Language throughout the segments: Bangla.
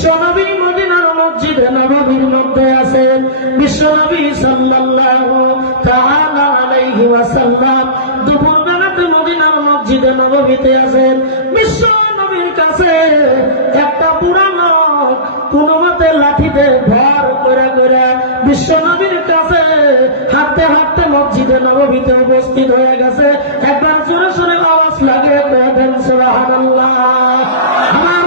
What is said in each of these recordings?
বিশ্বনবী মদিনার মসজিদে নববীর মধ্যে আছেন বিশ্বনবী সাল্লাল্লাহু তাআলা আলাইহি ওয়াসাল্লাম দুপুর বেলাতে মদিনার মসজিদে নববীতে আছেন। বিশ্ব নবীর কাছে একটা পুরানো কোনো মতে লাঠিতে ভর করে করে বিশ্ব নবীর কাছে হাঁটতে হাঁটতে মসজিদে নববীতে উপস্থিত হয়ে গেছে। একবার জোরে সরে আওয়াজ লাগে দেন সুবহানাল্লাহ। আমার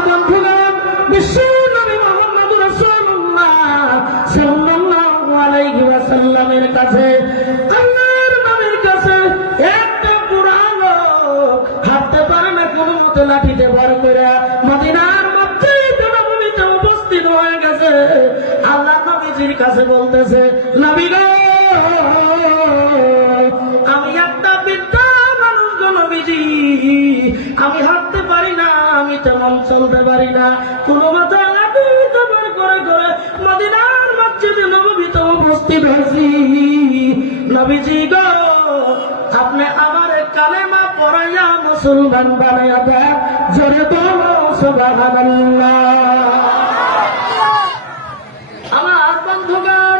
হয়ে গেছে। আল্লাহ নবীজির কাছে বলতেছে, নবী আমি একটা বিদ্যা মানুষ নবীজি। আমি হাঁটতে পারি না, আমি তেমন চলতে পারি না। কোনো মতে করে করে মদিনার মসজিদে নবীতে উপস্থিত হয়েছি। নবীজি গো, আপনি আমার কালেমা পড়াইয়া মুসলমান বানাইয়া দেন। জোরে বলো, সুবহানাল্লাহ আমার বন্ধুগণ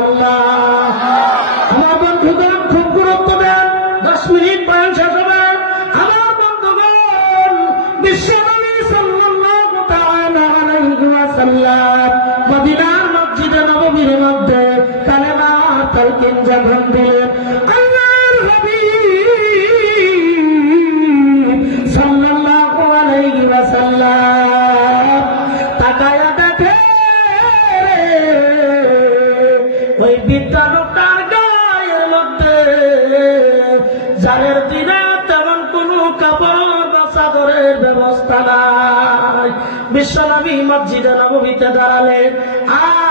যখন দিলেন আল্লাহর ওই বিদ্যা লোকটার গায়ের জালের দিনে তেমন কোনো কাপড় বা চাদরের ব্যবস্থা নাই। বিশ্বনবী মসজিদে নবমীতে দাঁড়ালেন আর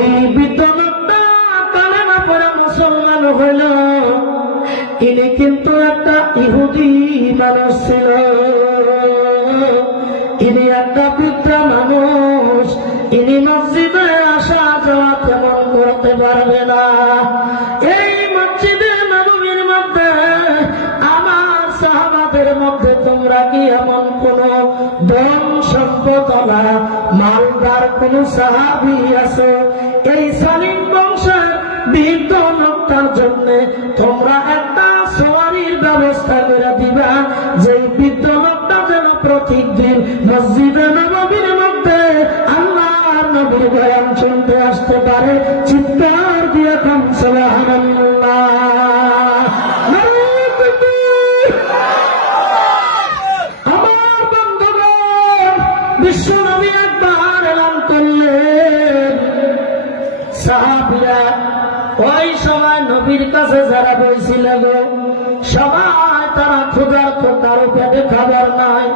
এই বিদ্যমানটা কালেমা মুসলমান হইল ইনি কিন্তু একটা ইহুদি মানুষ ছিল ইনি একটা পিতা মানুষ ইনি মসজিদে আসা যাওয়া তেমন করতে পারবে না এই মসজিদে নবমীর মধ্যে আমার সাহাবাদের মধ্যে তোমরা কি এমন কোন ধন সম্পদলা মালদার কোন সাহাবি আছে? এই সালিম বংশের বৃদ্ধ লোকটার জন্য তোমরা একটা সোয়ারির ব্যবস্থা করে দিবা। যে বৃদ্ধ লোকটা যেন প্রতিদিন মসজিদে নবীর মধ্যে আল্লাহ নবীর বয়ান শুনতে আসতে পারে, চিৎকার পেটে খাবার নাই।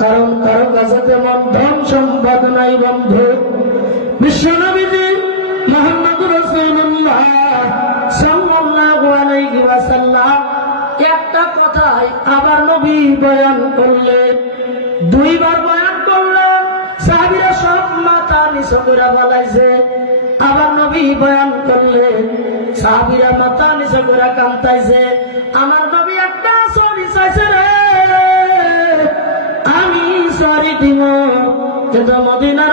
কারণ কারও কাছে তেমন ধন সম্পদ নাই, বন্ধু। বিশ্বনবীজি মোহাম্মদ রসুল্লাহ একটা কথাই আবার নবী বয়ান করলেন। দুইবার বয়ান করলেন। সব মাথা বলাইছে। আবার নবী বয়ান করলেন। সাহাবীরা মাথা কান্তাইছে আমার নবী একটা সরি যেটা মদিনার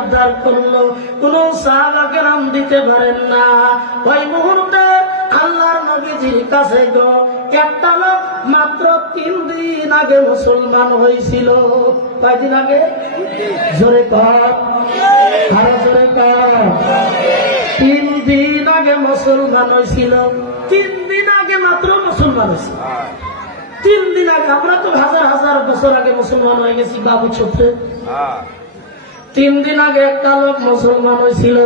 আবদার করল। কোন সাহাবাকে নাম দিতে পারেন না। ওই মুহূর্তে আল্লাহর নবীজির কাছে গো, একটা লোক মাত্র তিন দিন আগে মুসলমান হয়েছিল। কয়দিন আগে? জোরে তিন দিন আগে মুসলমান হয়েছিল। তিন দিন আগে মাত্র মুসলমান হয়েছিল। তিন দিন আগে, আমরা তো হাজার হাজার বছর আগে মুসলমান হয়ে গেছি, বাবু ছোট্ট তিন দিন আগে একটা লোক মুসলমান হয়েছিল।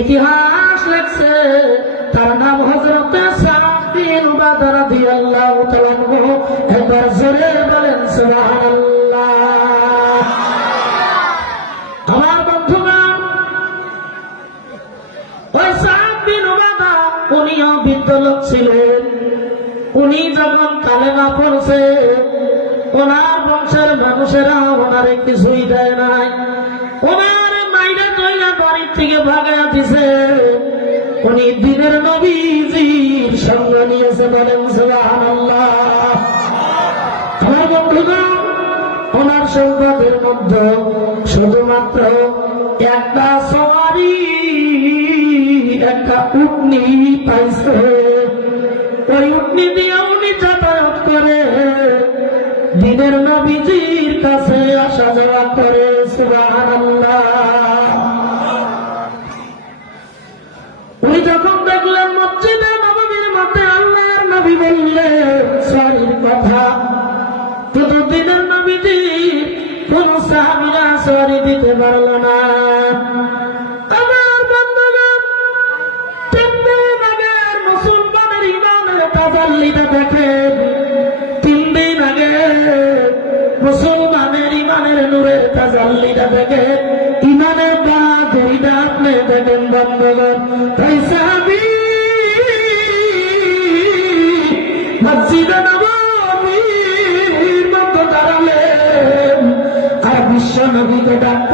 ইতিহাস লেখছে, তার নাম হজরত বলেন আমার ওই ছিলেন। উনি যখন কালেমা পড়ছে, ওনার বংশের মানুষেরা ওনারে কিছুই দেয় নাই। ওনার মাইরে তৈরা বাড়ির থেকে ভাগা দিছে। উনি দিনের নবীজির সঙ্গ নিয়েছে বলেন ওনার সংবাদের মধ্যে শুধুমাত্র একটা সওয়ারি, একটা উটনি পাইছে। ওই উটনি দিয়ে উনি যাতায়াত করে, দিনের নবীজির কাছে আসা যাওয়া করে, সুবহানাল্লাহ। সাহাবিরা সরি দিতে পারল না। আমার বন্ধুগণ তিন দিন আগে মুসলমানের ইমানের তাজাল্লিটা দেখেন। তিন দিন আগে মুসলমানের তাই সাহাবি, মসজিদে নবীর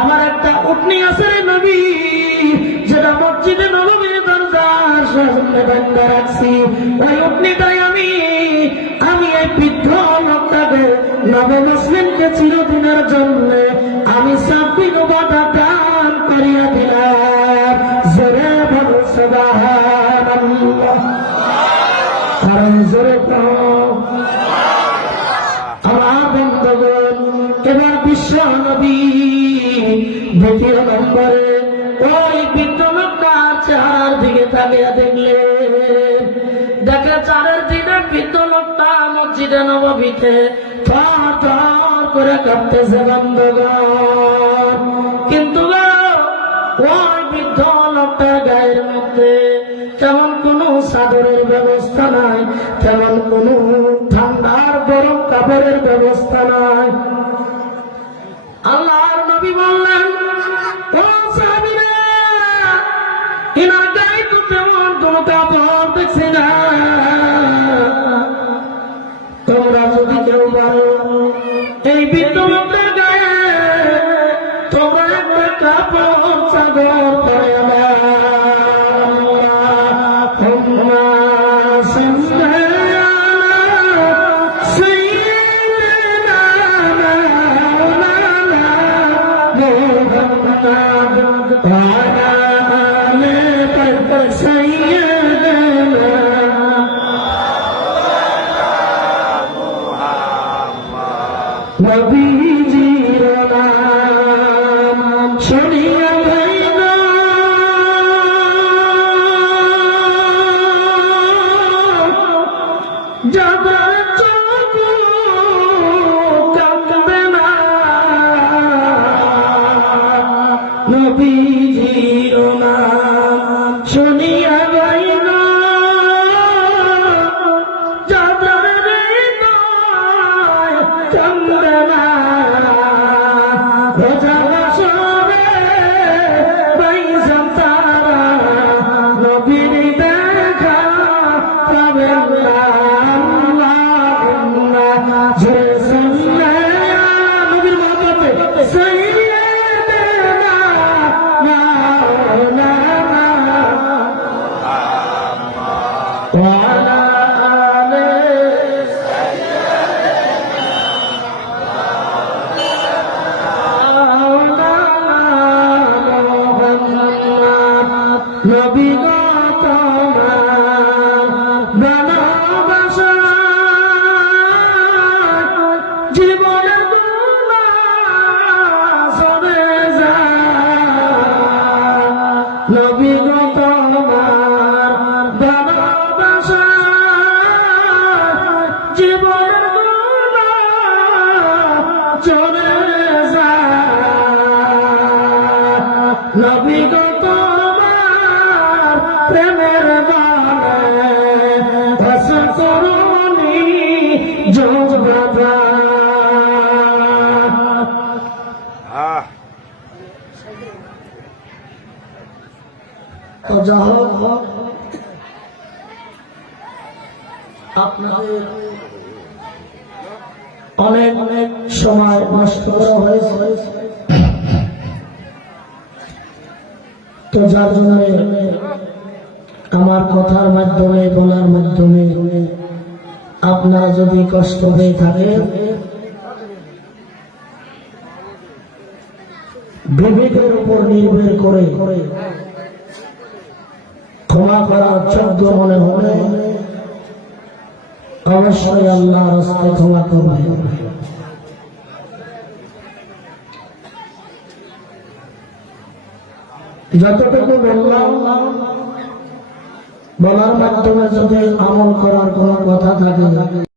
আমার একটা উটনি আছে রে নবী, যেটা মসজিদে নবমীর দরজার সামনে বান্ধা রাখছি। ওই আমি আমি এই বৃদ্ধ লোকটাকে নব মুসলিমকে চিরদিনের জন্য দ্বিতীয় নম্বরে ওই বিদ্যলোকটার চেহারার দিকে দেখলেন দেখে চারের দিনে বিদ্যলোকটা মসজিদে নবীতে করে কাঁপতেছে কিন্তু ওই বৃদ্ধ লোকটার গায়ের মধ্যে তেমন কোনো সাদরের ব্যবস্থা নাই, তেমন কোনো ঠান্ডার গরম কাপড়ের ব্যবস্থা নাই। কোনো কাপড় দেখছি না। তোমরা যদি কেউ পারো, এই বিদ্যমানের গায়ে তোমরা একটা কাপড় চাদর পরে নবীজির নাম। যায় নবীগত প্রেমের বানে ভাষ করুনি যোগদা আহ তো যা হোক আপনাদের অনেক অনেক সময় নষ্ট করা হয়েছে। তো যার জন্য আমার কথার মাধ্যমে, বলার মাধ্যমে আপনারা যদি কষ্ট হয়ে থাকে, বিবেকের উপর নির্ভর করে ক্ষমা করার যোগ্য মনে হলে অবশ্যই আল্লাহ রাস্তায় ক্ষমা করবে। যতটুকু বললাম বলার মাধ্যমে যদি আমল করার কোনো কথা থাকে